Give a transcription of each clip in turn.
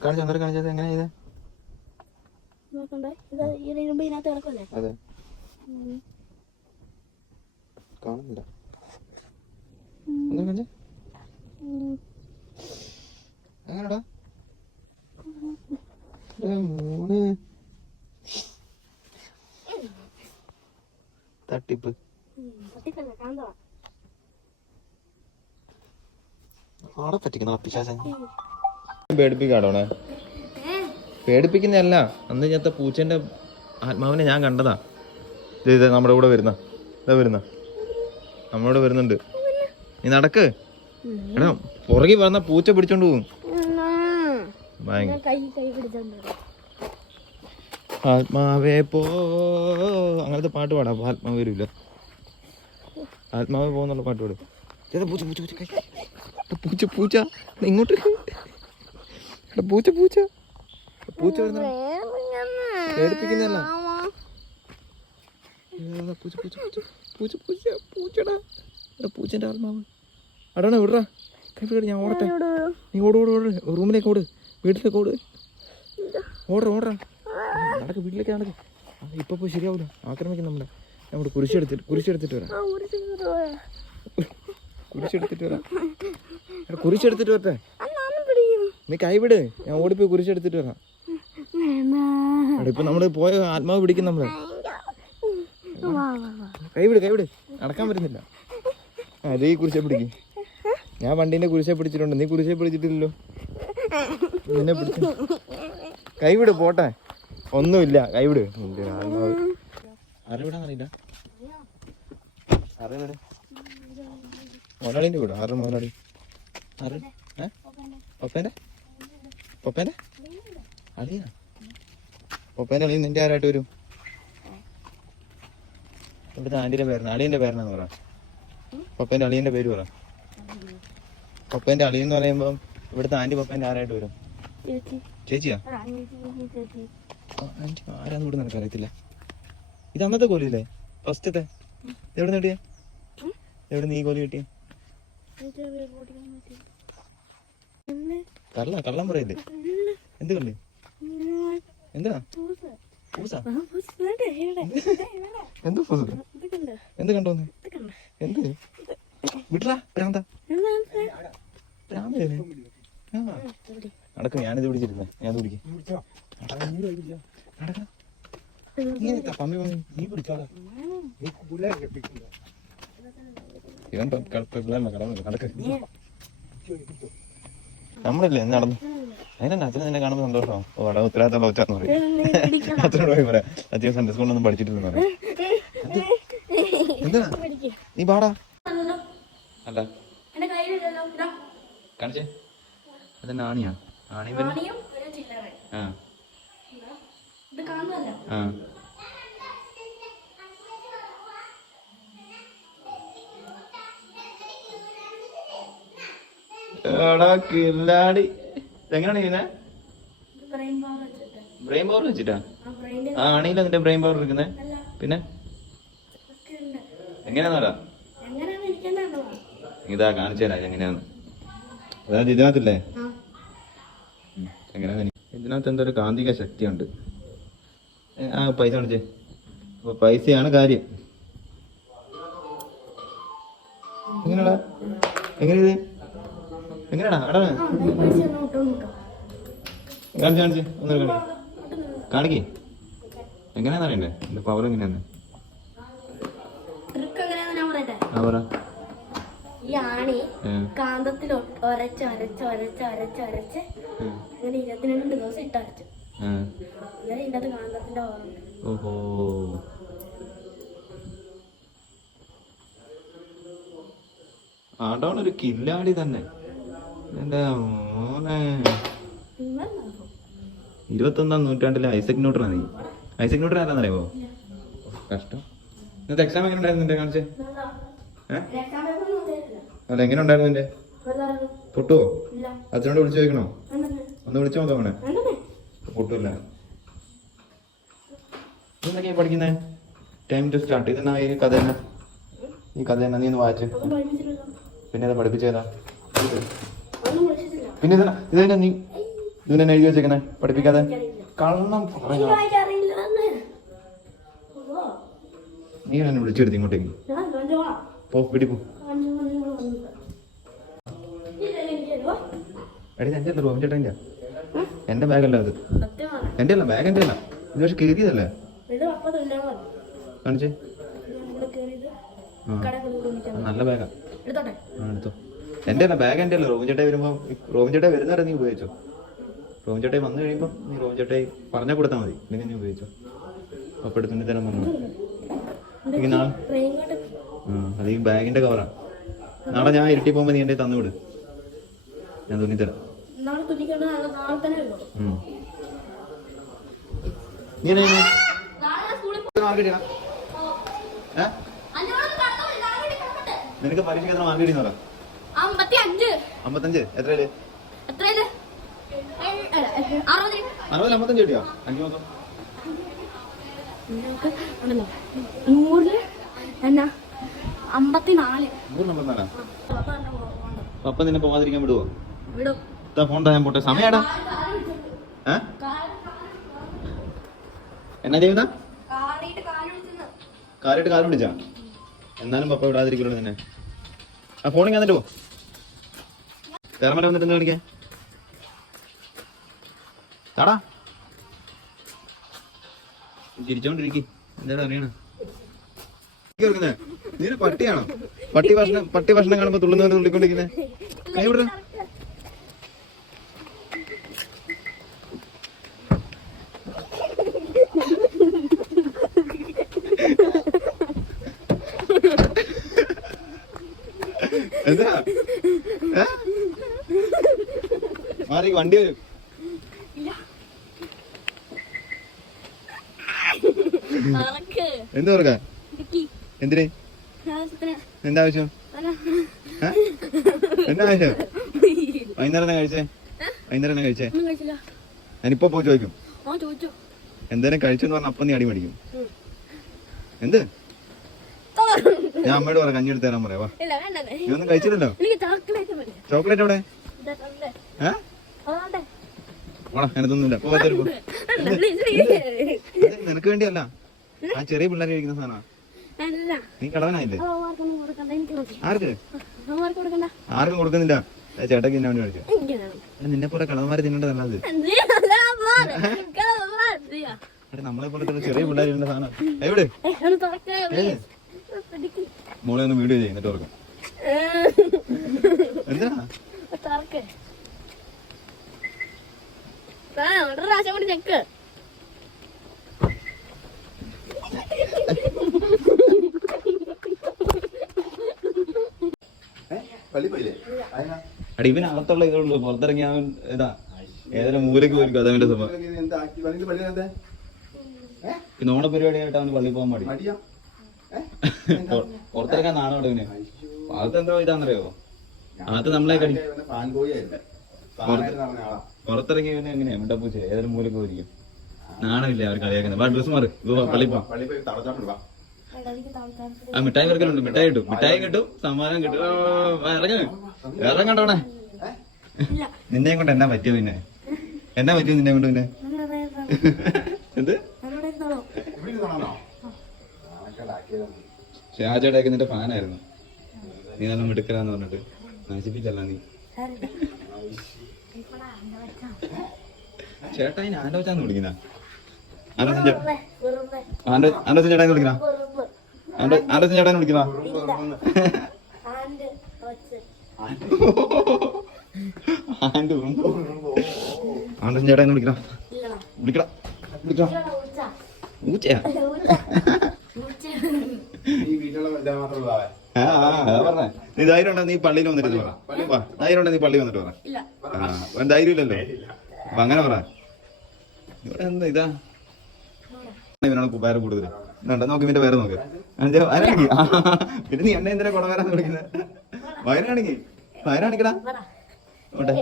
കാണിച്ചു അന്നേരം കാണിച്ചത് എങ്ങനെയാ ഇത് അതെ. കാണുന്നില്ല. എങ്ങനെടാ? മോനെ. തട്ടിപ്പ്. ആടെ പറ്റിക്കുന്ന പിശാചൻ പേടിപ്പിക്കാടോണേ? പേടിപ്പിക്കുന്നതല്ല. അന്ന് ഇങ്ങനത്തെ പൂച്ചന്റെ ആത്മാവിനെ ഞാൻ കണ്ടതാ. ഇത് നമ്മുടെ കൂടെ വരുന്ന. ഇതാ വരുന്ന. നമ്മളോട് വരുന്നുണ്ട്. നീ നടക്ക്. എടാ പുറകെ വന്ന പൂച്ച പിടിച്ചോണ്ട് പോകും ആത്മാവേ പോ. അങ്ങനത്തെ പാട്ട് പാടാ. അപ്പൊ ആത്മാവ് വരില്ല ആത്മാവ് പോന്നുള്ള പാട്ട് പാടും. പൂച്ച പൂച്ച പൂച്ച. പൂച്ച പൂച്ച. ഇങ്ങോട്ട് പൂച്ച പൂച്ച? പൂച്ച ഏതാ പൂച്ച പൂച്ച പൂച്ച. പൂച്ച പൂച്ച പൂച്ചടാ. എടാ പൂച്ചന്റെ ആത്മാവ് അടാണ് വിടറാ. കൈ വിട ഞാൻ ഓടട്ടെ. നീ ഓട് ഓട് ഓട്. റൂമിലേക്ക് ഓട്. വീട്ടിലേക്ക് ഓട്. ഓടറ ഓടറ. നടക്ക് വീട്ടിലേക്ക് നടക്ക്. ഇപ്പൊ പോയി ശരിയാവൂല. ആക്രമിക്കും നമ്മളെ. നമ്മുടെ കുരിശെടുത്തിട്ട് കുരിശെടുത്തിട്ട് വരാം. കുരിശെടുത്തിട്ട് വരാം. കുരിശെടുത്തിട്ട് വരട്ടെ. നീ കൈവിട്. ഞാൻ ഓടിപ്പോയി കുരിശെടുത്തിട്ട് വരാം. ഇപ്പൊ നമ്മൾ പോയ ആത്മാവ് പിടിക്കും നമ്മൾ. കൈവിട് കൈവിട്. നടക്കാൻ പറ്റുന്നില്ല. അത് ഈ കുരിശെ പിടിക്കും. ഞാൻ വണ്ടീന്റെ കുരിശെ പിടിച്ചിട്ടുണ്ട്. നീ കുരിശെ പിടിച്ചിട്ടില്ലല്ലോ. നിന്നെ പിടിച്ചു. കൈവിട് പോട്ടെ. ഒന്നുമില്ല. കൈവിട്. നിന്റെ ആത്മാവ്. അറിവിടാന്നറിയില്ല അറിവിടെ മുതലാളിന്റെ വീട്? ആറ് മുതലാളി ആറ് ഏ? പപ്പേന്റെ പപ്പേന്റെ അളിയാ. പപ്പേന്റെ അളിയൻ നിന്റെ ആരായിട്ട് വരും? ഇവിടുത്തെ ആന്റിന്റെ പേരാണ് അളിയന്റെ പേരാണെന്ന് പറ. പപ്പേന്റെ അളിയന്റെ പേര് പറ. പപ്പേന്റെ അളിയൻ എന്ന് പറയുമ്പോ ഇവിടുത്തെ ആന്റി പപ്പേന്റെ ആരായിട്ട് വരും? ചേച്ചി. ചേച്ചിയാ? ആന്റി ആരാന്ന് ഇവിടെ നിനക്ക് അറിയത്തില്ല. ഇത് അന്നത്തെ കോലില്ലേ ഫസ്റ്റത്തെ? എവിടെ നിന്ന് കിട്ടിയ? എവിടെ നീ കോലി കിട്ടിയ ചേച്ചി അത് ഓടിക്കാൻ പറ്റി. ഇന്ന് കള്ള കള്ളം പറയല്ലേ? എന്ത് കള്ളി? എന്താ. എന്ത് പൂസ്? എന്ത് കണ്ടോന്ന്? എന്ത്? ഭ്രാന്ത? ഭ്രാന്തല്ലേ. നടക്ക് ഞാനിത് പിടിച്ചിരുന്നേ. ഞാൻ പിടിക്കും. നടക്കാം. ഇവൻ കടന്നു നടക്ക്. നമ്മളല്ലേ? നടന്നു? അതിനെന്നെ അച്ഛനെ നിന്നെ കാണുമ്പോൾ സന്തോഷം ഓ അവിടെ ഉത്തരവാദിത്തമുള്ള പറയും. അച്ഛനോട് പോയി പറയാം. അച്ഛൻ സൺഡേ സ്കൂളിലൊന്നും പഠിച്ചിട്ടില്ലെന്ന് പറയാം. എന്താ നീ പാടാ. അല്ല. കാണിച്ചേ. അത് ആണിയും? ഒരു ആ. ആ. എടാ കില്ലാടി. എങ്ങനെയാണ് ചെയ്യുന്നത് ബ്രെയിൻ പവർ വെച്ചിട്ട്. ആ ബ്രെയിന്റെ ആ ആണിയില്ല നിന്റെ ബ്രെയിൻ പവർ ഇരിക്കുന്നത് പിന്നെ? എങ്ങനെയാന്നടാ ഇതാ കാണിച്ചു തരാം എങ്ങനെയാന്ന്. അതായത് ഇതിനകത്തില്ലേ? ആ. ഉം, എങ്ങനെയാ നീ- ഇതിനകത്ത് എന്തോ ഒരു കാന്തിക ശക്തിയുണ്ട്. ഉണ്ട് ആ പൈസ കാണിച്ചേ. അപ്പൊ പൈസയാണ് കാര്യം. എങ്ങനെയാടാ? എങ്ങനെയത് എങ്ങനെയാടാ? അടാ ആ. കാണിച്ച് കാണിച്ച്. കാണിക്കേ. എങ്ങനെയാന്ന് അറിയണ്ടേ? എന്റെ പവർ എങ്ങനെയാന്ന്? പറ. ഈ ആണി കാന്തത്തിൽ ഒ- ഒരച്ച് ഒരച്ച് ഒരച്ച് ഒരച്ച് ഒരച്ച് ഏ, അങ്ങനെ ഇരുപത്തിരണ്ട് ദിവസം ഇട്ടരച്ചു ഏ. അന്നേരം കാന്തത്തിന്റെ ഓഹോ. കില്ലാടി തന്നെ. എന്റെ മോനെ. ഇരുപത്തൊന്നാം നൂറ്റാണ്ടിലെ ഐസക് ന്യൂട്ടൺ നീ. ഐസക് ന്യൂട്ടൺ ആരാന്നറിയോ കഷ്ടം. ഇന്നത്തെ എക്സാം എങ്ങനെ ഉണ്ടായിരുന്നു നിന്റെ കാണിച്ചേ? അല്ല എങ്ങനെ ഉണ്ടായിരുന്നു നിന്റെ? പൊട്ടുവോ? ഇല്ല. അച്ഛനോട് വിളിച്ചു ചോദിക്കണോ? ഒന്ന് വിളിച്ചു നോക്കാം വേണ്ടേ? ഇതെന്തൊക്കെയാ എന്തൊക്കെയാ പഠിക്കുന്നേ? ടൈം ടു സ്റ്റാർട്ട് ഇതെന്നാ ഈ കഥ തന്നെ? ഈ കഥ തന്നെ നീ ഒന്ന് വായിച്ചു. പിന്നെ അത് പഠിപ്പിച്ചേതാ? പിന്നെ ഇതെന്നാ? ഇതിനെ നീ? ഇതിനെ എഴുതി വെച്ചേക്കണേ പഠിപ്പിക്കാതെ? കള്ളം പറയാ. നീ എന്നെ വിളിച്ചെടുത്ത് ഇങ്ങോട്ടേക്ക്? പോ വീട്ടിൽ പോ. എടി എന്റെ അല്ല റോബിൻ ചേട്ടന്റെ എന്റെ ബാഗല്ല അത്? എന്റെ അല്ല ബാഗ് എന്റെ അല്ല. ഇത് പക്ഷെ കയറിയതല്ലേ? കാണിച്ചേ. നല്ല ബാഗാ. എടുത്തോ. എന്റെ തന്നെ ബാഗ് എന്റെ അല്ലേ. റോബിൻ ചേട്ടായി വരുമ്പോ റോബിൻ ചേട്ടായി വരുന്നവരെ നീ ഉപയോഗിച്ചോ? റോബിൻ ചേട്ടായി വന്നു കഴിയുമ്പോ നീ റോബിൻ ചേട്ടായി പറഞ്ഞു കൊടുത്താൽ മതി. ഇല്ലെങ്കിൽ നീ ഉപയോഗിച്ചോ? അപ്പൊ എടുത്തു തരാൻ പറഞ്ഞു അത് ഈ ബാഗിന്റെ കവറാണ് നാളെ ഞാൻ ഇരുട്ടി പോകുമ്പോ നീ എന്റെ തന്നു വിട്. ഞാൻ തുന്നി തരാം. നീ നിനക്ക് പരീക്ഷയ്ക്ക് എത്ര മാർക്ക് കിട്ടിയെന്ന് പറ. അമ്പത്തി അഞ്ച് അമ്പത്തഞ്ച്? എത്രയിൽ? എത്രയിൽ? ഏഴ്- അല്ല, അറുപത് അറുപതിൽ അമ്പത്തഞ്ച് കിട്ടിയോ? അഞ്ചു നൂറിൽ എന്നാ? അമ്പത്തിനാല്. പപ്പ നിന്നെ പോവാതിരിക്കാൻ വിടുവോ? വിടും. ഫോൺ ഞാൻ പോട്ടെ. സമയടാ എന്നാ ചെയ്യുന്ന കാലിട്ട് കാലം പിടിച്ചാ എന്നാലും പപ്പ വിടാതിരിക്കുള്ളൂ നിന്നെ. ആ ഫോണിൽ വന്നിട്ട് പോ. തേർമല വന്നിട്ട് എന്താ കളിക്കാൻ താടാ. ചിരിച്ചോണ്ടിരിക്കും. എന്താ അറിയണ? നീ പട്ടിയാണോ? പട്ടി ഭക്ഷണം പട്ടി ഭക്ഷണം കാണുമ്പോ തുള്ളുന്നവരെ തുള്ളിക്കൊണ്ടിരിക്കുന്നേ? കൈ വിട മാറി വണ്ടി വരും. എന്ത് ഇടുക്കി. എന്തിന്? എന്താ ആവശ്യം? എന്താ ആവശ്യം? വൈകുന്നേരം കഴിച്ചേ? വൈകുന്നേരം കഴിച്ചേ? ഞാനിപ്പോ പോയി ചോദിക്കും. എന്തേലും കഴിച്ചെന്ന് പറഞ്ഞ അപ്പം നീ അടി മേടിക്കും. എന്ത്? ഞാൻ അമ്മയോട് പറയാം കഞ്ഞി എടുത്ത് തരാൻ പറയാം വാ. നീ ഒന്നും കഴിച്ചില്ലല്ലോ? ചോക്ലേറ്റ് എവിടെ? ഇതാ തന്നേ. ഏ അതാണ്ടേ. വാടാ ഞാനതൊന്നുമില്ല. അത് നിനക്ക് വേണ്ടിയല്ല. ആ ചെറിയ പിള്ളേർ കഴിക്കുന്ന സാധനം അല്ല. നീ കടവനായില്ലേ അത് ആർക്ക് ആർക്കും? കൊടുക്കുന്നില്ല. ചേട്ടക്ക് എന്നാ വേണ്ടി മേടിച്ചു നിന്നെ പോലെ കടവന്മാരെ മതിയാ. എടാ നമ്മളെ പോലത്തെ ചെറിയ പിള്ളേർ ഇരുന്ന സാധനം. എവിടെ. മോളെ ഒന്ന് വീഡിയോ ചെയ്യും എന്നിട്ട് ഓർക്കും എന്താ ഒരു പ്രാവശ്യം കൂടി ചെക്ക് അടി ഇവന് അകത്തുള്ള ഇതുള്ളൂ പുറത്തിറങ്ങി അവൻ ഇതാ. ഏതെങ്കിലും മൂലക്ക് പോയിരിക്കും അതവന്റെ സ്വഭാവം. പിന്നെ ഓണ പരിപാടിയായിട്ട് അവന് പള്ളി പോകാൻ മടി. പൊ- പുറത്തിറങ്ങാൻ നാണോ അടുവിനെ അകത്ത് എന്തോ ഇതാന്നറിയോ അകത്ത് നമ്മളെ കടി പുറത്തിറങ്ങി ഇവന് എങ്ങനെയാ? മിണ്ടപ്പൂച്ച ഏതൊരു മൂലക്ക് പോയിരിക്കും? നാണമില്ല അവർ കളിയാക്കുന്നത് വാ ഡ്രസ് മാറ്. പള്ളിപ്പാ ആ മിഠായി വർക്കലുണ്ട് മിഠായി കിട്ടും. മിഠായി കിട്ടും. സമ്മാനം കിട്ടും. ഇറങ്ങ്. ഇറങ്ങണ്ടോണേ ഇല്ല. നിന്നെ കൊണ്ട് എന്നാ പറ്റിയോ പിന്നെ? എന്നാ പറ്റിയോ നിന്നെ കൊണ്ട് പിന്നെ? എന്ത്? ഷാജയുടെ നിന്റെ ഫാനായിരുന്നു. നീ നല്ല മിടുക്കലാന്ന് പറഞ്ഞിട്ട് നശിപ്പിച്ചല്ല നീ. ചേട്ടാ ഇനി ആലോചിച്ചാന്ന് വിളിക്കുന്ന ആലോചന ചേട്ടാ വിളിക്കുന്ന. ആലോചന ചേട്ടാന്ന് വിളിക്കുന്ന. ആലോചന ചേട്ടാന്ന് വിളിക്കണം വിളിക്കണം ഊച്ച. ഊച്ചയാ? ഊച്ച. ഊച്ച. ആ ആ, അതാ പറഞ്ഞേ. നീ ധൈര്യം ഉണ്ടോ? നീ പള്ളിയിൽ വന്നിട്ട് പറ. ധൈര്യം ഉണ്ടോ? നീ പള്ളി വന്നിട്ട് പറ. ധൈര്യം ഇല്ലല്ലോ. അപ്പൊ അങ്ങനെ പറ. ഇവിടെ എന്താ ഇതാ? ഇവനാണ് പേര് കൂടുതൽ ഇതുണ്ട്? നോക്ക് ഇവന്റെ പേര് നോക്ക്. പിന്നെ നീ എന്നെ എന്തിനാ കുടവേരാന്ന് വിളിക്കുന്നത് വയനാണിക്ക് വയനാണിക്കടാ പറ. ഓട്ടെ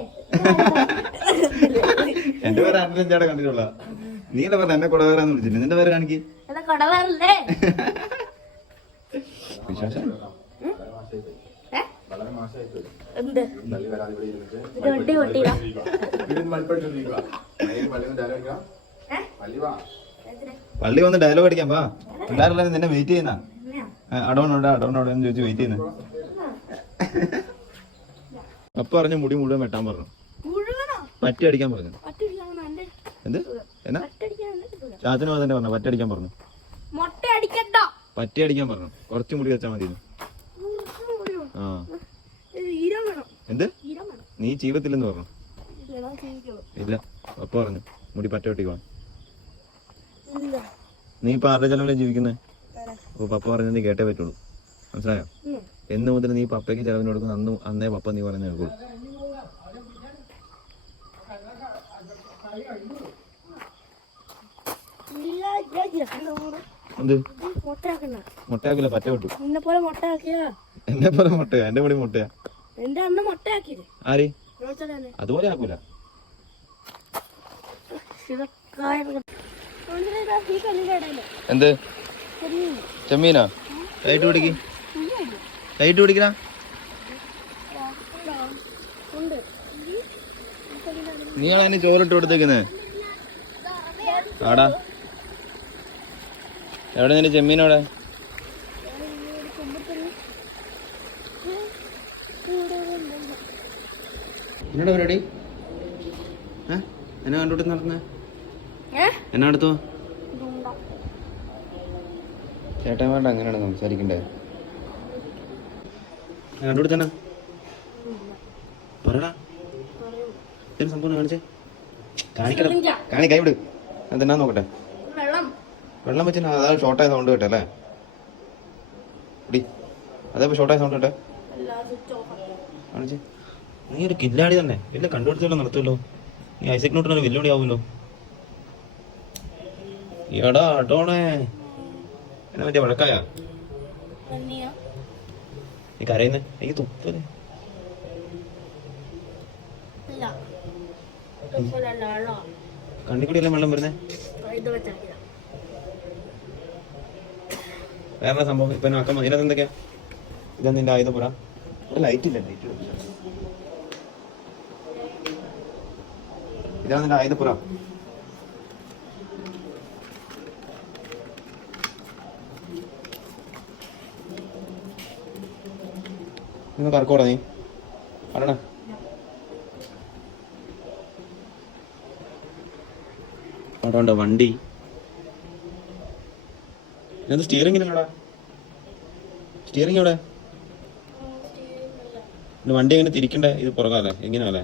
എന്റെ പേര് അനന്തൻ കണ്ടിട്ടുള്ള നീ അല്ലേ പറഞ്ഞ എന്നെ കുടവേരാന്ന് വിളിച്ചിട്ട്? നിന്റെ വിശ്വാസം? എന്ത്? പള്ളി വന്ന് ഡയലോഗ് അടിക്കാം ഏ? പള്ളി വാ. എന്തിനാ? പള്ളി വന്ന് ഡയലോഗ് അടിക്കാൻ വാ. പിള്ളേരെല്ലാരും നിന്നെ വെയിറ്റ് ചെയ്യുന്ന? അടവണോടാ അടവണോടെ എന്ന് ചോദിച്ച് വെയിറ്റ് ചെയ്യുന്ന. അപ്പൊ പറഞ്ഞു മുടി മുഴുവൻ വെട്ടാൻ പറഞ്ഞു. പറ്റി അടിക്കാൻ പറഞ്ഞു. എന്ത്? എന്നാ. ചാച്ചനും തന്നെ പറഞ്ഞു പറ്റി അടിക്കാൻ പറഞ്ഞു മൊട്ട അടിക്കണ്ട പറ്റി അടിക്കാൻ പറഞ്ഞു. കുറച്ച് മുടി വെച്ചാൽ മതി മുറിച്ച് മുറിയോ? ആ ഇത് ഈരം വേണം എന്ത്? നീ ജീവിതത്തില്ലെന്ന് പറഞ്ഞു. ഇല്ല. അപ്പ പറഞ്ഞു. മുടി പറ്റ വെട്ടിക്കുവാൻ നീ ഇപ്പൊ ആരുടെ ചെലവിലെ ജീവിക്കുന്നത് വേറെ. അപ്പൊ പപ്പ പറഞ്ഞത് നീ കേട്ടേ പറ്റുള്ളൂ. മനസ്സിലായോ. എന്ന് മുതൽ നീ പപ്പയ്ക്ക് ചെലവിന് കൊടുക്കുന്ന അന്ന് അന്നേ പപ്പ നീ പറയുന്നത് കേൾക്കുള്ളൂ എന്ത്? മുട്ടയാക്കില്ല പറ്റ വിട്ടു. പോലെ മൊട്ടയാക്കിയ. എന്നെ പോലെ മുട്ടയാ എന്റെ മുടി മുട്ടയാ. എന്റെ അന്ന് മൊട്ടയാക്കിയത് ആര്? അതുപോലെ ആക്കൂല. എന്ത്? ചെമ്മീനാ? ലൈറ്റ് പിടിക്ക് ലൈറ്റ് പിടിക്കണ നീയാണ് അതിന് ചോറിട്ട് കൊടുത്തേക്കുന്നേ? ആടാ. എവിടെ നിന്റെ ചെമ്മീനോടെ എന്നോട് പരിപാടി? എന്നെ കണ്ടുപിടി നടന്നേ എന്നാ എടുത്തോ? ചേട്ടൻ വേണ്ട അങ്ങനെയാണ് സംസാരിക്കണ്ടേ? കണ്ടുപിടിച്ചാ പറയടാ. എന്തൊരു സംഭവം കാണിച്ചേ? കാണിക്കണം കാണി കൈവിട്. ഞാൻ തിന്നാൻ നോക്കട്ടെ. വെള്ളം. വെള്ളം അതാ ഷോർട്ടായ സൗണ്ട് കേട്ടെ അല്ലേ? ഇടി അതേപ്പോ ഷോർട്ടായ സൗണ്ട് കേട്ടെ. എല്ലാം നീ ഒരു കില്ലാടി തന്നെ. വലിയ കണ്ടുപിടിച്ചല്ലോ നടത്തുമല്ലോ നീ ഐസക് ന്യൂട്ടൻ ഒരു വെല്ലുവിളി ആവുമല്ലോ. എടാ അടോണേ എന്നെ പറ്റിയ വഴക്കായ? നീ കരയുന്നേ? എനിക്ക് തുപ്പല്ലേ തുപ്പലല്ല വെള്ളം വരുന്നേ? വേറെ സംഭവം? ഇപ്പൊ അക്കം ഇതിനകത്ത് എന്തൊക്കെയാ? ഇതാ നിന്റെ ആയുധപുര ഇവിടെ ലൈറ്റ് ഇല്ല ലൈറ്റ് ഇതാണ് നിന്റെ ആയുധപ്പുറ. നിങ്ങൾ കറക്കോടാ നീ? അടണ അവിടെ വണ്ടി? ഇത് സ്റ്റിയറിംഗ് എവിടെ സ്റ്റിയറിംഗ് എവിടെ? വണ്ടി എങ്ങനെ തിരിക്കണ്ടേ? ഇത് പുറകാലേ എങ്ങനെയാലേ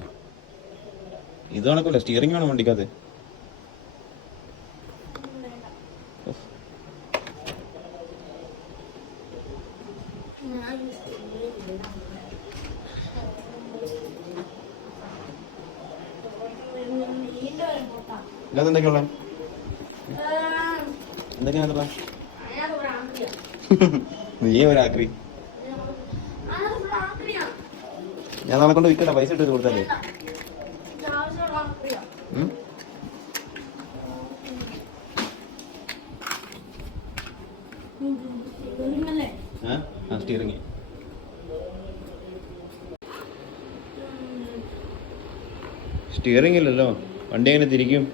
ഇത് കണക്കല്ലേ സ്റ്റിയറിംഗ് വേണം വണ്ടിക്കകത്ത് ഇതിനകത്ത് എന്തൊക്കെയുള്ള എന്തൊക്കെയാണുള്ള നീ ഒരാക്രി ഞാൻ നാളെ കൊണ്ട് വിൽക്കണ്ട പൈസ ഇട്ട് കൊടുത്താലേ. സ്റ്റിയറിംഗ് സ്റ്റിയറിംഗ് ഇല്ലല്ലോ. വണ്ടി എങ്ങനെ തിരിക്കും?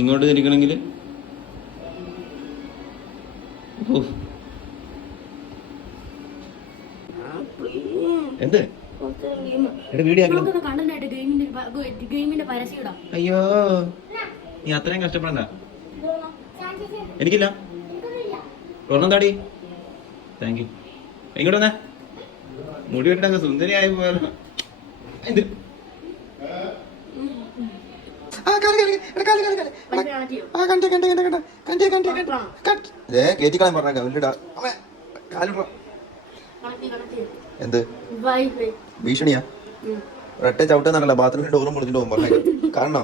ഇങ്ങോട്ട് തിരിക്കണമെങ്കിൽ? അയ്യോ. നീ അത്രയും കഷ്ടപ്പെടണ്ട. എനിക്കില്ല. ഒരെണ്ണം താടി. താങ്ക് യു ഇങ്ങോട്ട് വന്നേ. മുടി വെട്ടങ്ങ് സുന്ദരിയായി പോയാലോ എന്ത്? ആ, കണ്ടേ കണ്ടേ കണ്ടേ, കണ്ടേ, കണ്ടേ, കണ്ടേ. കണ്ടേ, കണ്ടേ, കണ്ടേ. ഏ കയറ്റിക്കളയാൻ പറഞ്ഞേക്കാം വലിയ കാലിട എന്ത്? ഭീഷണിയാ? ഒരൊറ്റ ചവിട്ടെന്നല്ല ബാത്റൂമിൽ ഡോറും പൊളിച്ചിട്ട് പോകും പറഞ്ഞേക്കാം കാണണോ?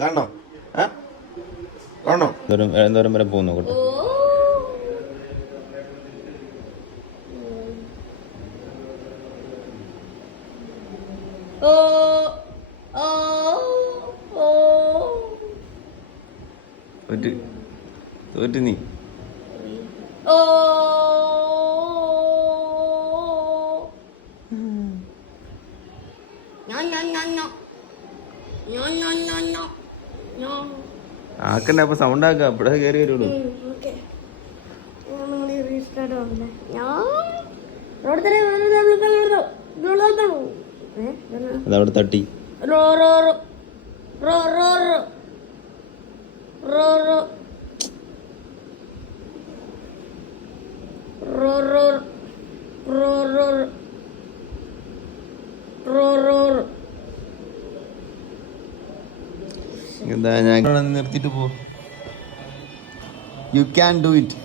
കാണണോ? ഏ? കാണണോ? എന്തോരം വരെ പോകുന്നു കേട്ടോ ഓ ഓ ഓ. തോറ്റ്. തോറ്റ് നീ. ഓ. ആക്കണ്ട അപ്പൊ സൗണ്ട് ആക്ക ഇവിടെ കയറി വരുള്ളൂ. അതവിടെ തട്ടി. റോ റോ. റോ റോ റോ. റോ റോ. എന്താ ഞാൻ നിർത്തിട്ട് പോ. You can do it